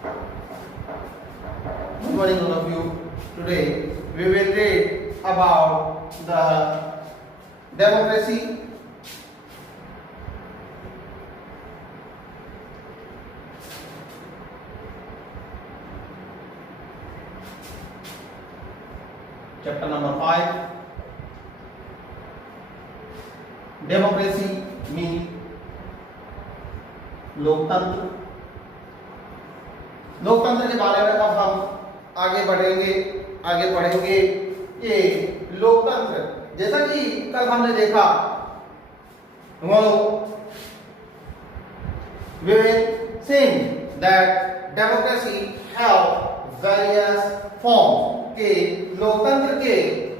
Good morning, all of you. Today we will read about the democracy. Chapter number 5. Democracy means लोकतंत्र. लोकतंत्र के बारे में अब हम आगे पढ़ेंगे कि लोकतंत्र, जैसा कि कल हमने देखा, we will see that democracy have various forms. के लोकतंत्र के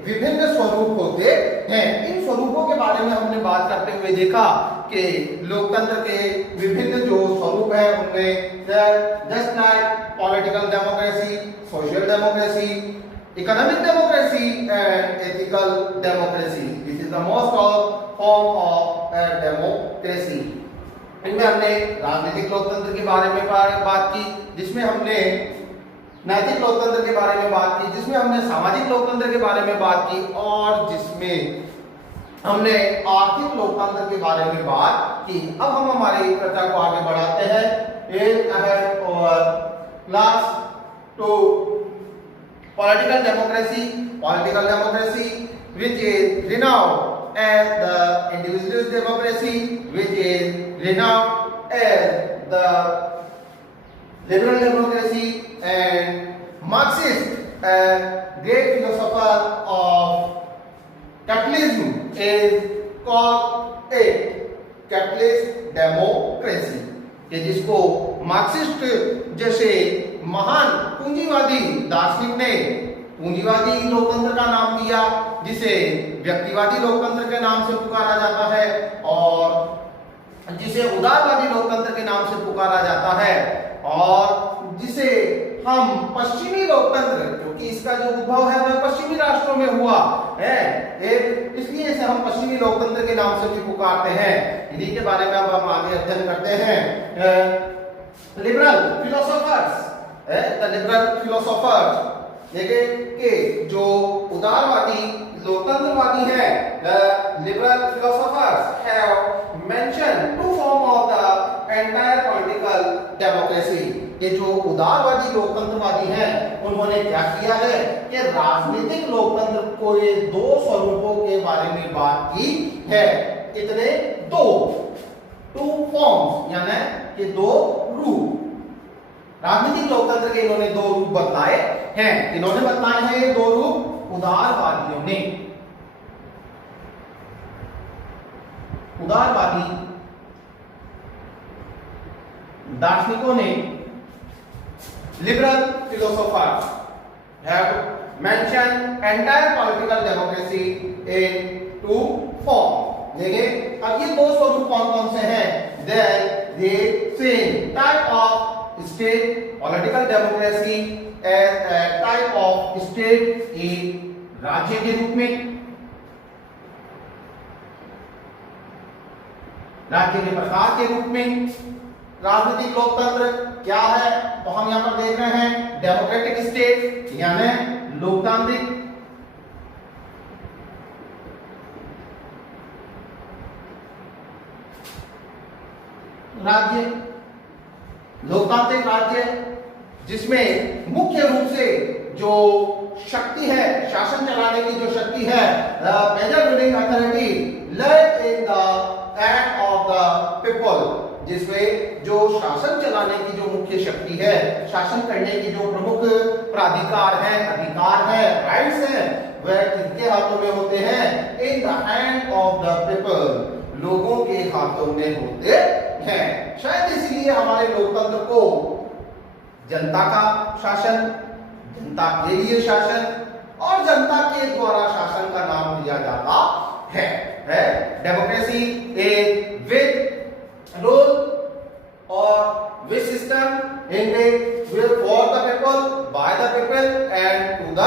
विभिन्न स्वरूप होते हैं. इन स्वरूपों के बारे में हमने बात करते हुए देखा कि लोकतंत्र के विभिन्न जो स्वरूप है उनमें just like political democracy, social democracy, economic democracy and ethical democracy. This is the most of form of democracy. इनमें हमने राजनीतिक लोकतंत्र के बारे में बात की, जिसमें हमने नैतिक लोकतंत्र के बारे में बात की, जिसमें हमने सामाजिक लोकतंत्र के बारे में बात की, और जिसमें हमने आर्थिक लोकतंत्र के बारे में बात की. अब हम हमारी चर्चा को आगे बढ़ाते हैं. Class two political democracy. Political democracy which is renowned as the individualist democracy, which is renowned as the liberal democracy, and Marxist, a great philosopher of capitalism, is called a capitalist democracy. कि जिसको Marxist जैसे महान पूंजीवादी दार्शनिक ने पूंजीवादी लोकतंत्र का नाम दिया, जिसे व्यक्तिवादी लोकतंत्र के नाम से पुकारा जाता है, और जिसे उदारवादी लोकतंत्र के नाम से पुकारा जाता है, और जिसे हम पश्चिमी लोकतंत्र, क्योंकि इसका जो उद्भव है वह पश्चिमी राष्ट्रों में हुआ है, इसलिए इसे हम पश्चिमी लोकतंत्र के नाम से भी पुकारते हैं. इन्हीं के बारे में अब हम आगे अध्ययन करते हैं. Liberal philosophers, the liberal philosophers, देखिए कि जो उदारवादी लोकतंत्रवादी है, liberal philosophers have mention two form of the entire political democracy. ये जो उदारवादी लोकतंत्रवादी हैं, उन्होंने क्या किया है कि राजनीतिक लोकतंत्र को ये दो स्वरूपों के बारे में बात की है. कितने? टू फॉर्म्स, यानी कि दो रूप. राजनीतिक लोकतंत्र के इन्होंने दो रूप बतलाए हैं. इन्होंने बतलाए हैं ये दो रूप उदारवादियों ने. उदारवादी दार्शनिकों ने, liberal philosophers have mentioned entire political democracy in two forms. देखिए अब ये दो स्वरूप कौन कौन से हैं? Then the same type of state political democracy as a type of state in राज्य के रूप में, राज्य के प्रकार के रूप में. राजनीतिक लोकतंत्र क्या है? तो हम यहां पर देख रहे हैं डेमोक्रेटिक स्टेट, यानी लोकतांत्रिक राज्य. लोकतांत्रिक राज्य जिसमें मुख्य रूप से जो शक्ति है, शासन चलाने की जो शक्ति है, major ruling authority lies in the hand of the people, जिसमें जो शासन चलाने की जो मुख्य शक्ति है, शासन करने की जो प्रमुख प्राधिकार है, अधिकार है, राइट्स है, वह किसके हाथों में होते हैं? इन the hand of the people, लोगों के हाथों में होते हैं. शायद इसलिए हमारे लोकतंत्र को जनता का शासन, जनता के लिए शासन और जनता के द्वारा शासन का नाम दिया जाता है. डेमोक्रेसी इज विद रूल और which system in which for the people, by the people and to the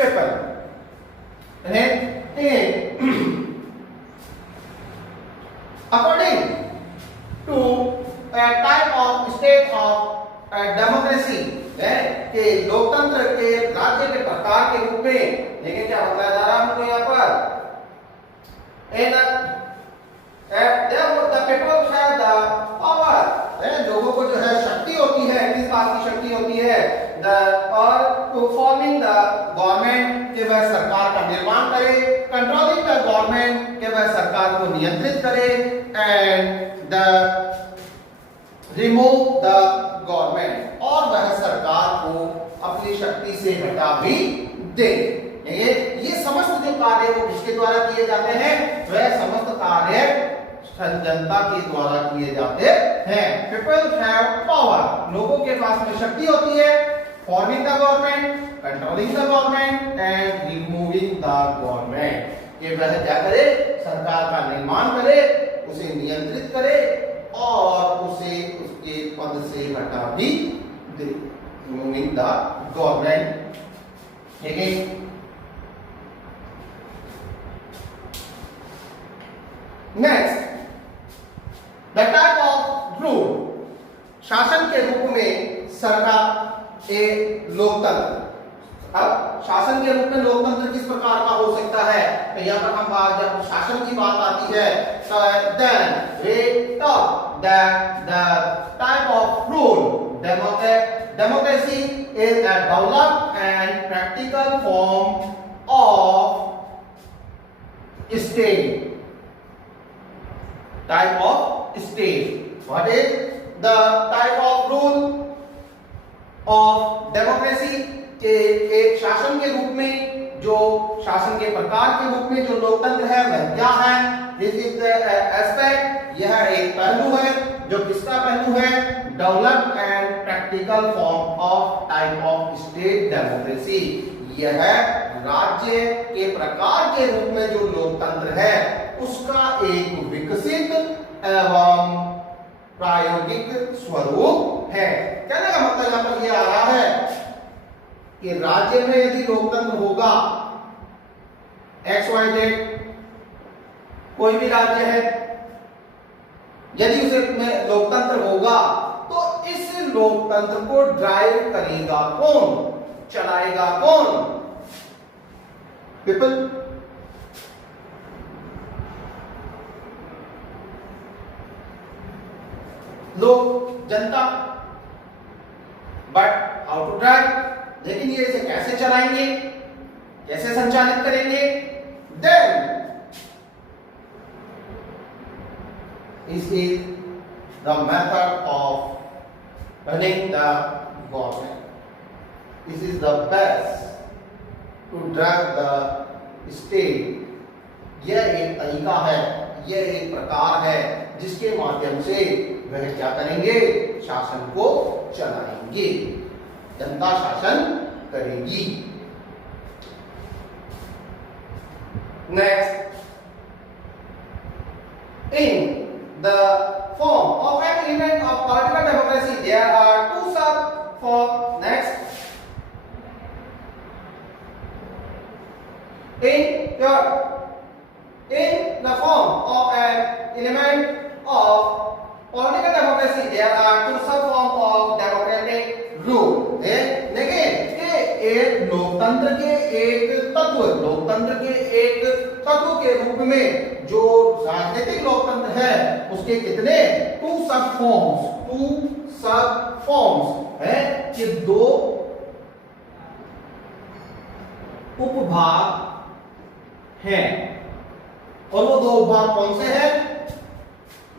people. According to a type of state of democracy है कि लोकतंत्र के राज्य के प्रकार के रूप में, लेकिन क्या बताया जा रहा है हमको यहाँ पर, इन the people have the power, लोगों को जो है शक्ति होती है, किस बात की शक्ति होती है, the और to forming the government कि वह सरकार का निर्माण करे, controlling the government कि वह सरकार को नियंत्रित करे, and the remove the government और वह सरकार को अपनी शक्ति से हटा भी दे। ये समस्त जो कार्य वो किसके द्वारा किए जाते हैं, वह समस्त कार्य जनता के द्वारा किए जाते हैं। People have power, लोगों के पास में शक्ति होती है, forming the government, controlling the government and removing the government, कि वह क्या करे, सरकार का निर्माण करे, उसे नियंत्रित करे और उसे उसके पद से हटा भी दे। Removing the government। ठीक है, next the type of rule, शासन के रूप में सरकार ए लोकतंत्र। अब शासन के रूप में लोकतंत्र किस प्रकार का हो सकता है, तो यहाँ पर हम बात, जब शासन की बात आती है तो then we talk that the type of rule, democracy is a developed and practical form of state. Type of state. What is the type of rule of democracy? एक शासन के रूप में, जो शासन के प्रकार के रूप में जो लोकतंत्र है वह क्या है? This is the aspect, यह एक पहलू है, जो किसका पहलू है? Developed and practical form of type of state democracy। यह राज्य के प्रकार के रूप में जो लोकतंत्र है उसका एक विकसित एवं प्रायोगिक स्वरूप है। कहने का मतलब यहाँ पर यह आ रहा है कि राज्य में यदि लोकतंत्र होगा, XYZ कोई भी राज्य है, यदि उसे में लोकतंत्र होगा तो इस लोकतंत्र को ड्राइव करेगा कौन, चलाएगा कौन? पीपल। लोग, जनता। बट हाउ टू ड्राइव, लेकिन ये इसे कैसे चलाएंगे, कैसे संचालित करेंगे? Then this is the method of running the government. This is the best to drive the state. यह एक तरीका है, यह एक प्रकार है जिसके माध्यम से वह क्या करेंगे, शासन को चलाएंगे, जनता शासन करेगी। Next, in the form of an element of political democracy there are two sub form. Next, in the form of an element of political democracy there are two subform of democratic rule। देखिए एक लोकतंत्र के एक तत्व, लोकतंत्र के एक तत्व के रूप में जो राजनीतिक लोकतंत्र है उसके कितने टू सब फॉर्म्स है कि दो उपभाग हैं, और वो दो उपभाग कौन से हैं?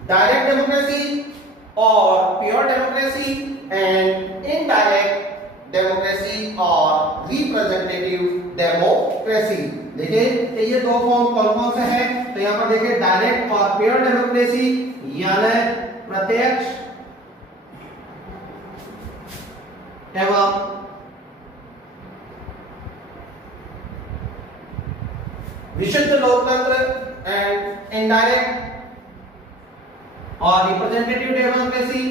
डायरेक्ट डेमोक्रेसी और pure democracy and indirect democracy और रिप्रेजेंटेटिव डेमोक्रेसी। देखिए ये दो फॉर्म कौन कौन से हैं, तो यहां पर देखिए डायरेक्ट और प्योर डेमोक्रेसी, यानी प्रत्यक्ष एवं विशुद्ध लोकतंत्र एंड इनडायरेक्ट और रिप्रेजेंटेटिव डेमोक्रेसी।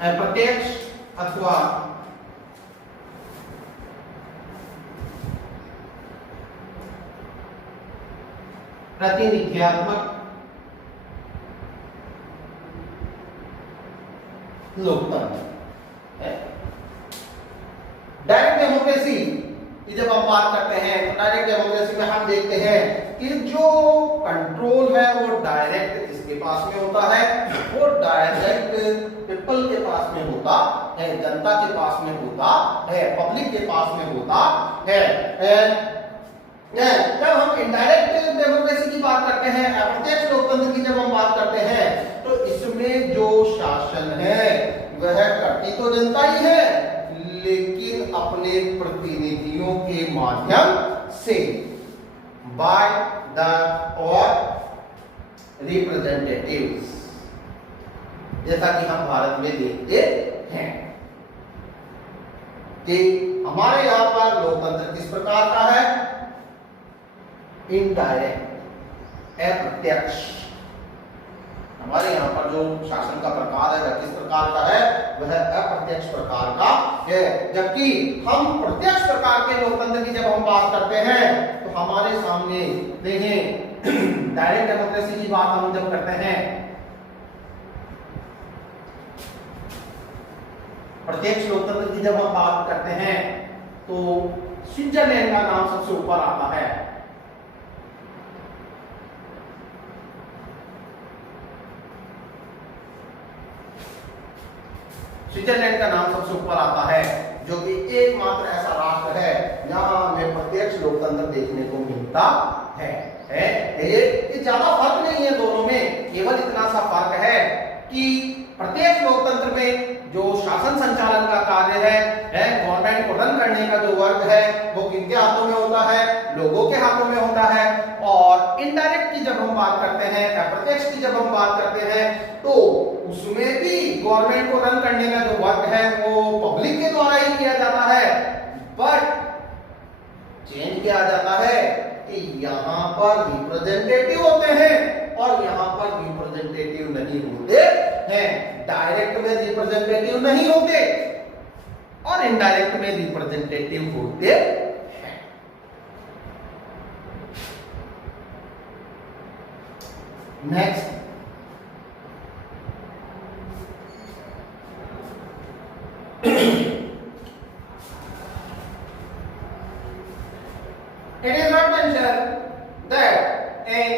प्रत्यक्ष अथवा प्रतिनिधित्वात्मक लोकतंत्र है। डायरेक्ट डेमोक्रेसी की जब हम बात करते हैं तो डायरेक्ट डेमोक्रेसी में हम देखते हैं कि जो कंट्रोल है वो डायरेक्ट किसके पास में होता है, वो डायरेक्ट पीपल के पास में होता है, जनता के पास में होता है, पब्लिक के पास में होता है। जब हम इनडायरेक्ट डेमोक्रेसी की बात करते हैं, अप्रत्यक्ष लोकतंत्र की जब हम बात करते हैं, तो इसमें जो शासन है वह करती तो जनता ही है, लेकिन अपने प्रतिनिधियों के माध्यम से, बाय द और रिप्रेजेंटेटिव्स, जैसा कि हम भारत में देखते हैं कि हमारे यहां पर लोकतंत्र किस प्रकार का है, इनडायरेक्ट, अप्रत्यक्ष। हमारे यहाँ पर जो शासन का प्रकार है वह किस प्रकार का है, वह अप्रत्यक्ष प्रकार का है। जबकि हम प्रत्यक्ष प्रकार के लोकतंत्र की जब हम बात करते हैं तो हमारे सामने देखें, डायरेक्ट डेमोक्रेसी की बात हम जब करते हैं, प्रत्यक्ष लोकतंत्र की जब हम बात करते हैं तो स्विट्जरलैंड का नाम सबसे ऊपर आता है। स्विट्जरलैंड का नाम सबसे ऊपर आता है, जो कि एकमात्र ऐसा राष्ट्र है जहां हमें प्रत्यक्ष लोकतंत्र देखने को मिलता है। ये ज्यादा फर्क नहीं है दोनों में, केवल इतना सा फर्क है कि प्रत्यक्ष लोकतंत्र में जो शासन संचालन का कार्य है, गवर्नमेंट को रन करने का जो वर्क है वो किनके हाथों में होता है, लोगों के हाथों में होता है। और इनडायरेक्ट की जब हम बात करते हैं, अप्रत्यक्ष की जब हम बात करते हैं, तो उसमें भी गवर्नमेंट को रन करने का जो वर्क है वो पब्लिक के द्वारा ही किया जाता है। बट चेंज क्या आ जाता है कि यहाँ पर रिप्रेजेंटेटिव होते हैं और यहाँ पर रिप्रेजेंटेटिव नहीं होते हैं। डायरेक्ट में रिप्रेजेंटेटिव नहीं होते और इनडायरेक्ट में रिप्रेजेंटेटिव होते हैं। Next, it is not mentioned that in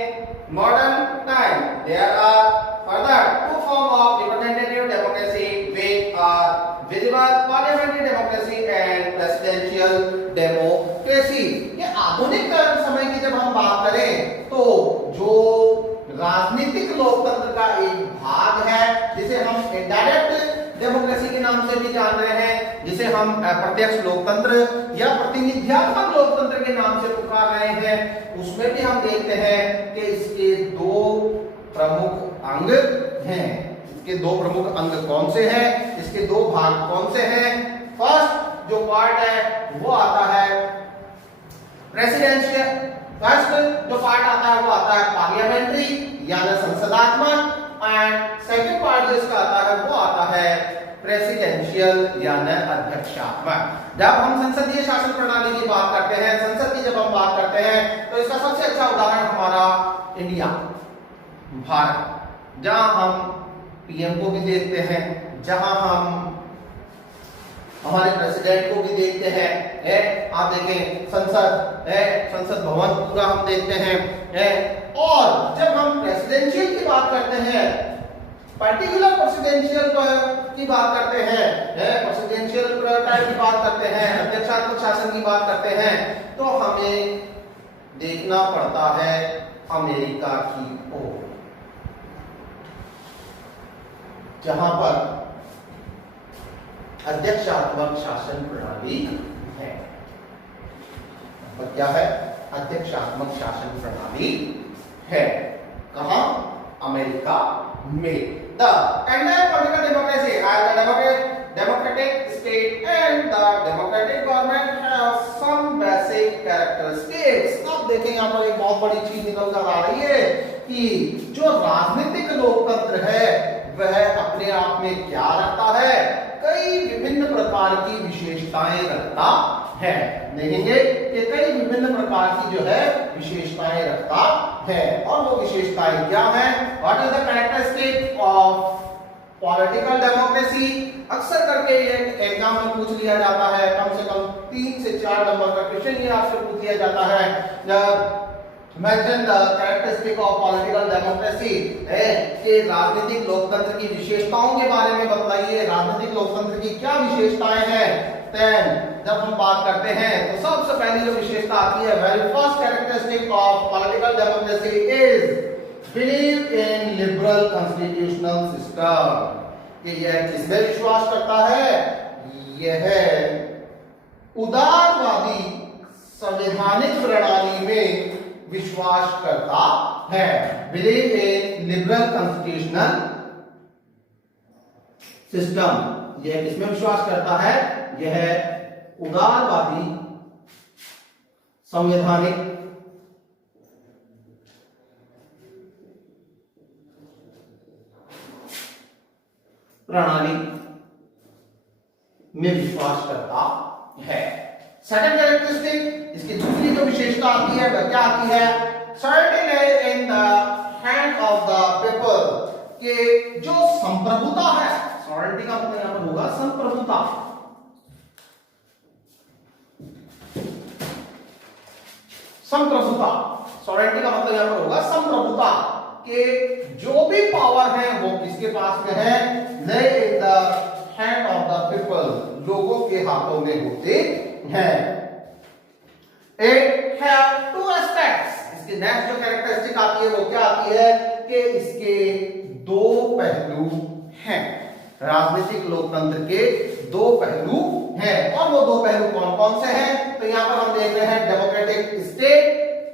modern time there are further two forms of representative democracy which are visible: parliamentary democracy and presidential democracy। ये आधुनिक समय की जब हम बात करें तो जो राजनीतिक लोकतंत्र का एक भाग है, जिसे हम इनडायरेक्ट डेमोक्रेसी के नाम से भी जान रहे हैं, जिसे हम अप्रत्यक्ष लोकतंत्र या प्रतिनिधित्व लोकतंत्र के नाम से पुकार रहे हैं, उसमें भी हम देखते हैं कि इसके दो प्रमुख अंग हैं। इसके दो प्रमुख अंग कौन से हैं, इसके दो भाग कौन से हैं? फर्स्ट जो पार्ट है वो आता है प्रेसिडेंशियल, फर्स्ट जो पार्ट आता है वो आता है पार्लियामेंट्री यानी संसदात्मक, एंड सेकंड पार्ट जो इसका आता है वो आता है प्रेसिडेंशियल यानी अध्यक्षात्मक। जब हम संसदीय शासन प्रणाली की बात करते हैं, संसद की जब हम बात करते हैं, तो इसका सबसे अच्छा उदाहरण हमारा इंडिया, भारत, जहां हम पीएम को भी देखते हैं, जहां हम हमारे प्रेसिडेंट को भी देखते हैं। आप देखें संसद है, संसद भवन पूरा हम देखते हैं। और जब हम प्रेसिडेंशियल की बात करते हैं, पर्टिकुलर प्रेसिडेंशियल की बात करते हैं, प्रेसिडेंशियल टाइप की बात करते हैं, अध्यक्षात्मक शासन की बात करते हैं, तो हमें देखना पड़ता है अमेरिका की ओर, जहां पर अध्यक्षात्मक शासन प्रणाली है। क्या है? अध्यक्षात्मक शासन प्रणाली है। कहां? अमेरिका में। The entire political democracy as a democratic state and the democratic government have some basic characteristics। अब देखें यहाँ पर एक बहुत बड़ी चीज निकल कर आ रही है कि जो राजनीतिक लोकतंत्र है वह अपने आप में क्या रखता है? कई विभिन्न प्रकार की विशेषताएं रखता है। देखेंगे कि कई विभिन्न प्रकार की जो है विशेषताएं रखता है, और वो विशेषताएं क्या हैं? What is the characteristic of political democracy अक्सर करके ये एग्जाम में पूछ लिया जाता है, कम से कम 3 से 4 नंबर का क्वेश्चन ये आपसे पूछ लिया जाता है। Mention the characteristic of political democracy, कि राजनीतिक लोकतंत्र की विशेषताओं के बारे में बताइए, राजनीतिक लोकतंत्र की क्या विशेषताएं हैं। जब हम बात करते हैं तो सबसे पहली जो विशेषता आती है, very first characteristic of political democracy is believe in liberal constitutional system, कि यह किसमें विश्वास करता है, यह उदारवादी संवैधानिक प्रणाली में विश्वास करता है। Believe in liberal constitutional system, यह किसमें विश्वास करता है, यह उदारवादी संवैधानिक प्रणाली में विश्वास करता है। सेकंड कैरेक्टरिस्टिक, इसकी दूसरी जो विशेषता आती है वह क्या आती है, sovereignty in the hand of the people, कि जो संप्रभुता है, सॉवरेनिटी का मतलब यहां पर होगा संप्रभुता, संप्रभुता, सॉवरेनिटी का मतलब यहां पर होगा संप्रभुता, कि जो भी पावर है वो किसके पास में है, ले इन the hand of the people, लोगों के हाथों में होते हैं। इट हैव टू एस्पेक्ट्स, इसकी नेक्स्ट जो कैरेक्टरिस्टिक आती है वो क्या आती है, कि इसके दो पहलू हैं, राजनीतिक लोकतंत्र के दो पहलू हैं, और वो दो पहलू कौन कौन से हैं, तो यहां पर हम देख रहे हैं democratic state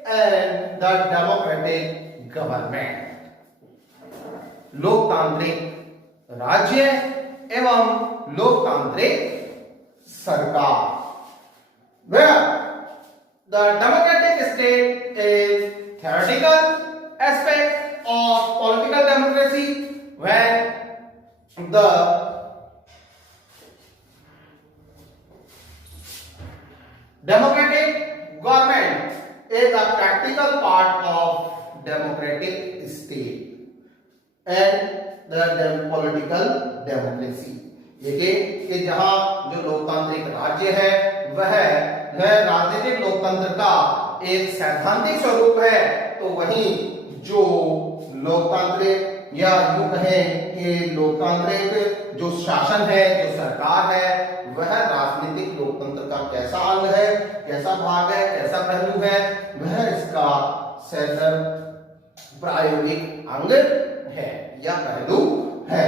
and the democratic government, लोकतांत्रिक राज्य एवं लोकतांत्रिक सरकार। Where the democratic state is theoretical aspect of political democracy, when the democratic government is a practical part of democratic state and the political democracy, देखिए कि जहां जो लोकतांत्रिक राज्य है वह राजनीतिक लोकतंत्र का एक सैद्धांतिक स्वरूप है, तो वहीं जो लोकतांत्रिक या यूं कहें कि लोकतांत्रिक जो शासन है, जो सरकार है, वह राजनीतिक लोकतंत्र का कैसा अंग है, कैसा भाग है, कैसा पहलू है, वह इसका प्रायोगिक अंग है या पहलू है।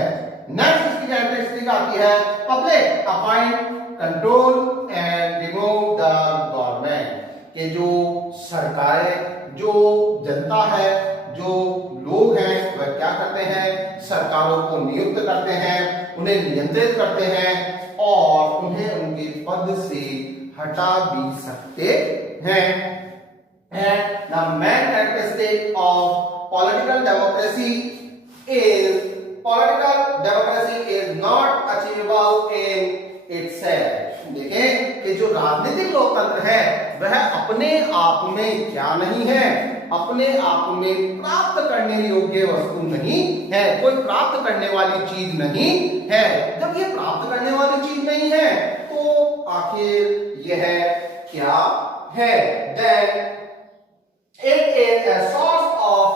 नेक्स्ट इसकी कैरेक्टरिस्टिक आती है, public appoint control and remove the government, कि जो सरकारें, जो जनता है, जो लोग हैं, वह क्या करते हैं, सरकारों को नियुक्त करते हैं, उन्हें नियंत्रित करते हैं और उन्हें उनके पद से हटा भी सकते हैं। And the main characteristic of political democracy is not achievable in itself. देखें कि जो राजनीतिक लोकतंत्र है वह अपने आप में क्या नहीं है, अपने आप में प्राप्त करने योग्य वस्तु नहीं है, कोई प्राप्त करने वाली चीज नहीं है। जब ये प्राप्त करने वाली चीज नहीं है तो आखिर यह क्या है? Then it is a source of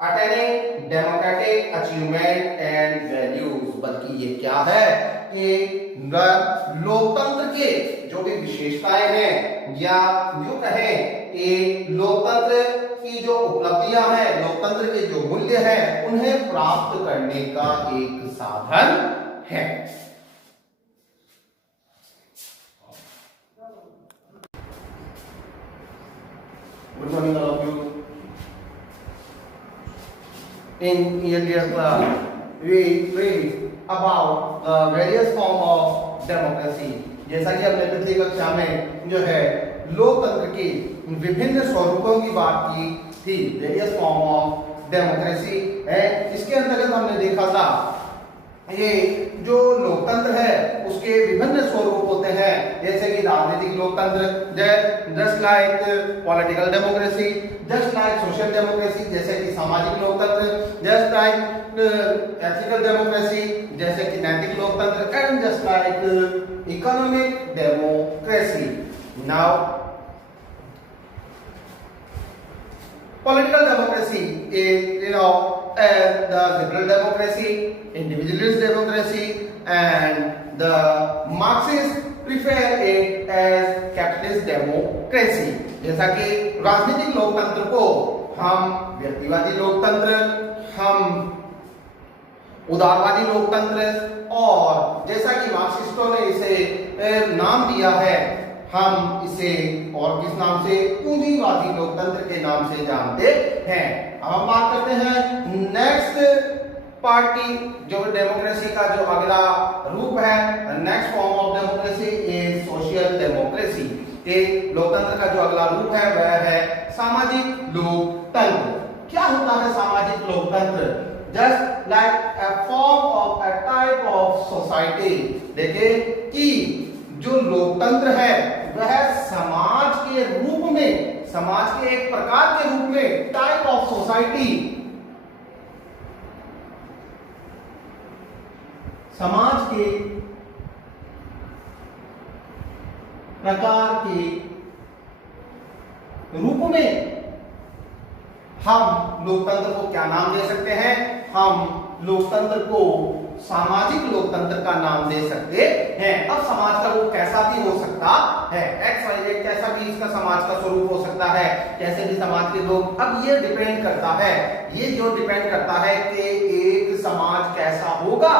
attaining democratic achievement and values, बल्कि ये क्या है कि लोकतंत्र के जो भी विशेषताएं हैं या यूं कहें कि लोकतंत्र की जो उपलब्धियां हैं, लोकतंत्र के जो मूल्य हैं, उन्हें प्राप्त करने का एक साधन है। Good morning all of you. In earlier class, we read about the various form of democracy. जैसा कि हमने पिछली कक्षा में जो है लोकतंत्र की विभिन्न स्वरूपों की बात की थी, various form of democracy है। इसके अंतर्गत हमने देखा था ये जो लोकतंत्र है उसके विभिन्न स्वरूप होते हैं, जैसे कि राजनीतिक लोकतंत्र, just like political democracy, just like social democracy जैसे कि सामाजिक लोकतंत्र, जस्ट लाइक एथिकल डेमोक्रेसी जैसे कि नैतिक लोकतंत्र, and just like economic democracy. Now political democracy is, the liberal democracy, individualist democracy, and the Marxists prefer it as capitalist democracy। जैसा कि राजनीतिक लोकतंत्र को हम व्यक्तिवादी लोकतंत्र, हम उदारवादी लोकतंत्र, और जैसा कि मार्क्सिस्टों ने इसे नाम दिया है, हम इसे और किस नाम से, पूंजीवादी लोकतंत्र के नाम से जानते हैं। अब हम बात करते हैं नेक्स्ट पार्टी, जो डेमोक्रेसी का जो अगला रूप है, next form of democracy is social democracy. के लोकतंत्र का जो अगला रूप है वह है सामाजिक लोकतंत्र। क्या होता है सामाजिक लोकतंत्र? Just like a form of a type of society. देखिए कि जो लोकतंत्र है वह समाज के रूप में, समाज के एक प्रकार के रूप में, टाइप ऑफ सोसाइटी, समाज के प्रकार के रूप में हम लोकतंत्र को क्या नाम दे सकते हैं? हम लोकतंत्र को सामाजिक लोकतंत्र का नाम दे सकते हैं। अब समाज का रूप कैसा भी हो सकता है, एक्स वाई जेड कैसा भी इसका समाज का स्वरूप हो सकता है, कैसे भी समाज के लोग। अब ये डिपेंड करता है, ये जो डिपेंड करता है कि एक समाज कैसा होगा,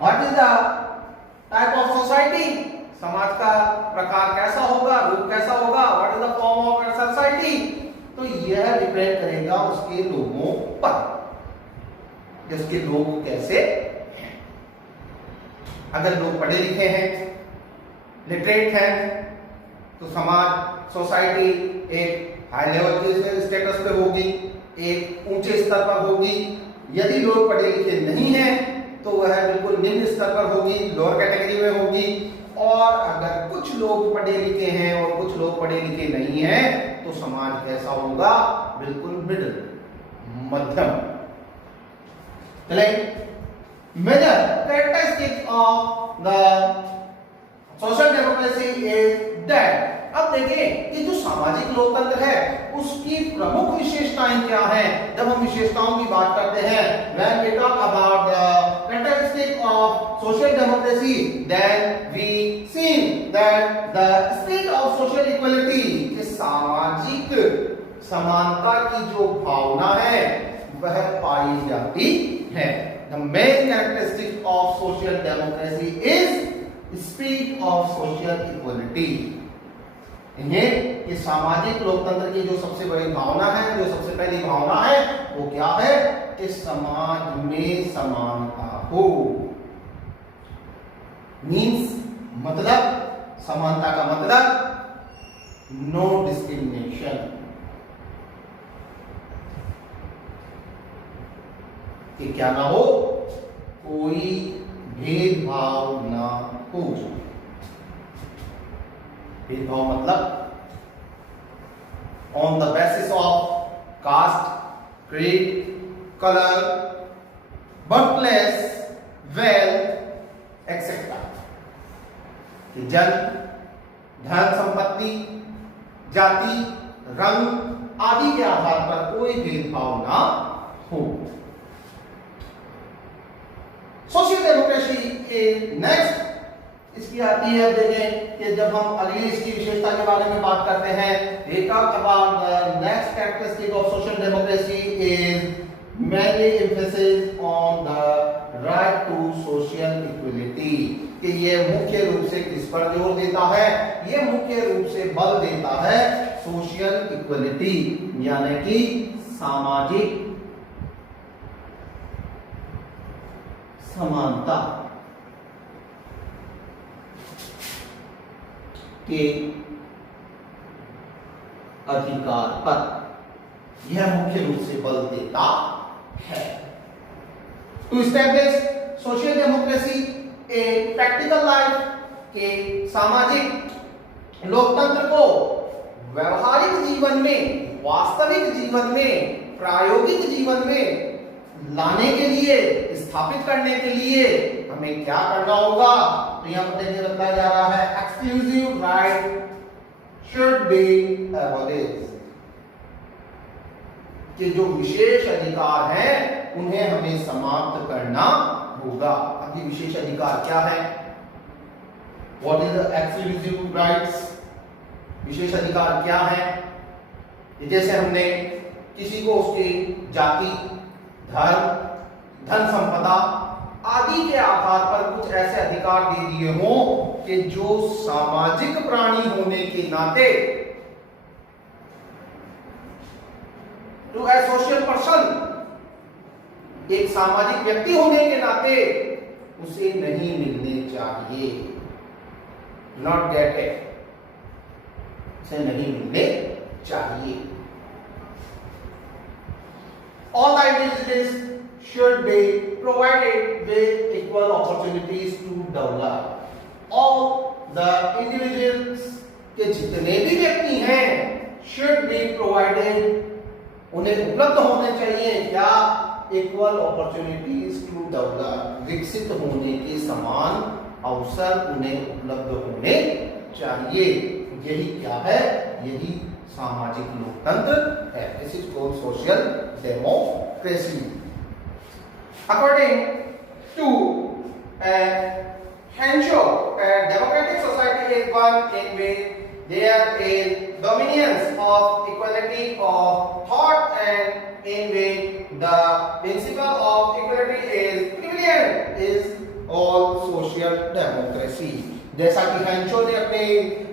what is the type of society, समाज का प्रकार कैसा होगा, रूप कैसा होगा, what is the form of society. तो यह डिपेंड करेगा उसके लोगों पर, उसके लोग कैसे हैं। अगर लोग पढ़े लिखे हैं, लिटरेट हैं, तो समाज, सोसाइटी एक हाई लेवल के स्टेटस पे होगी, एक ऊंचे स्तर पर होगी। यदि लोग पढ़े लिखे नहीं हैं तो वह बिल्कुल निम्न स्तर पर होगी, लोअर कैटेगरी में होगी। और अगर कुछ लोग पढ़े लिखे हैं और कुछ लोग पढ़े लिखे नहीं हैं तो समाज कैसा होगा? बिल्कुल मिडिल, मध्यम। Major characteristics of the social democracy is that, अब देखिए कि जो सामाजिक लोकतंत्र है उसकी प्रमुख विशेषताएं क्या हैं। जब हम विशेषताओं की बात करते हैं, when we talk about the characteristics of social democracy, then we see that the spirit of social equality, कि सामाजिक समानता की जो भावना है वह पाई जाती है। The main characteristic of social democracy is spirit of social equality। इन्हें, इस सामाजिक लोकतंत्र की जो सबसे बड़ी भावना है, जो सबसे पहली भावना है, वो क्या है? कि समाज में समानता हो। मीन्स, मतलब, समानता का मतलब नो डिस्क्रिमिनेशन, कि क्या ना हो, कोई भेदभाव ना हो। भेदभाव मतलब on the basis of caste, creed, colour, birth place, wealth etcetera, कि जन्म, धन संपत्ति, जाति, रंग आदि के आधार पर कोई भेदभाव ना हो। सोशल डेमोक्रेसी के नेक्स्ट इसकी आती है, देखें कि जब हम अगली इसकी विशेषता के बारे में बात करते हैं, we talk about the next characteristic of social democracy is mainly emphasis on the right to social equality, कि ये मुख्य रूप से किस पर जोर देता है? ये मुख्य रूप से बल देता है सोशल इक्वलिटी, यानी कि सामाजिक समानता के अधिकार पर यह मुख्य रूप से बल देता है। To establish social democracy in practical life, के सामाजिक लोकतंत्र को व्यवहारिक जीवन में, वास्तविक जीवन में, प्रायोगिक जीवन में लाने के लिए, स्थापित करने के लिए हमें क्या करना होगा? तो यहां पर देखिए बताया जा रहा है exclusive right should be abolished, कि जो विशेष अधिकार हैं उन्हें हमें समाप्त करना होगा। अब ये विशेष अधिकार क्या है? What is the exclusive rights? विशेष अधिकार क्या है? जैसे हमने किसी को उसकी जाति, धर्म, धन संपदा आदि के आधार पर कुछ ऐसे अधिकार दे दिए हो कि जो सामाजिक प्राणी होने के नाते, टू ए सोशल पर्सन, एक सामाजिक व्यक्ति होने के नाते उसे नहीं मिलने चाहिए, नॉट गेट इट, उसे नहीं मिलने चाहिए। All the individuals should be provided with equal opportunities to develop. All the individuals के जितने भी व्यक्ति हैं should be provided, उन्हें उपलब्ध होने चाहिए क्या? Equal opportunities to develop, विकसित होने के समान अवसर उन्हें उपलब्ध होने चाहिए। यही क्या है? यही सामाजिक लोकतंत्र है। This is called social democracy. According to Henshaw, a democratic society is one in which there is dominance of equality of thought and in which the principle of equality is prevalent, is all social democracy. जैसा कि हेंशो ने अपने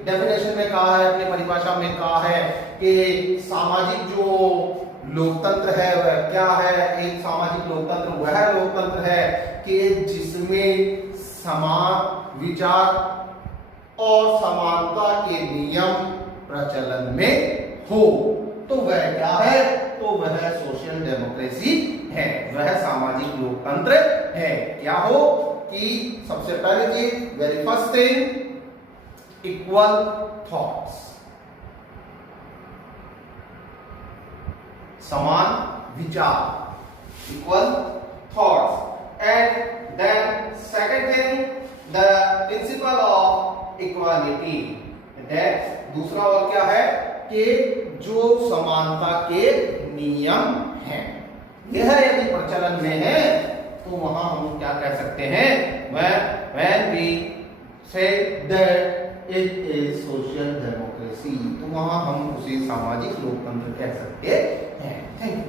definition में कहा है, अपनी परिभाषा में कहा है कि सामाजिक जो लोकतंत्र है वह क्या है? एक सामाजिक लोकतंत्र वह लोकतंत्र है कि जिसमें समान विचार और समानता के नियम प्रचलन में हो। तो वह क्या है? तो वह सोशल डेमोक्रेसी है, वह सामाजिक लोकतंत्र है। क्या हो कि सबसे पहले चीज, very first thing, equal thoughts, समान विचार, equal thoughts, and then second thing, the principle of equality. That दूसरा और क्या है कि जो समानता के नियम हैं, यह यदि प्रचलन में है तो वहां हम क्या कह सकते हैं? when we say that it is social democracy, तो वहां हम उसे सामाजिक लोकतंत्र कह सकते हैं। Thank you.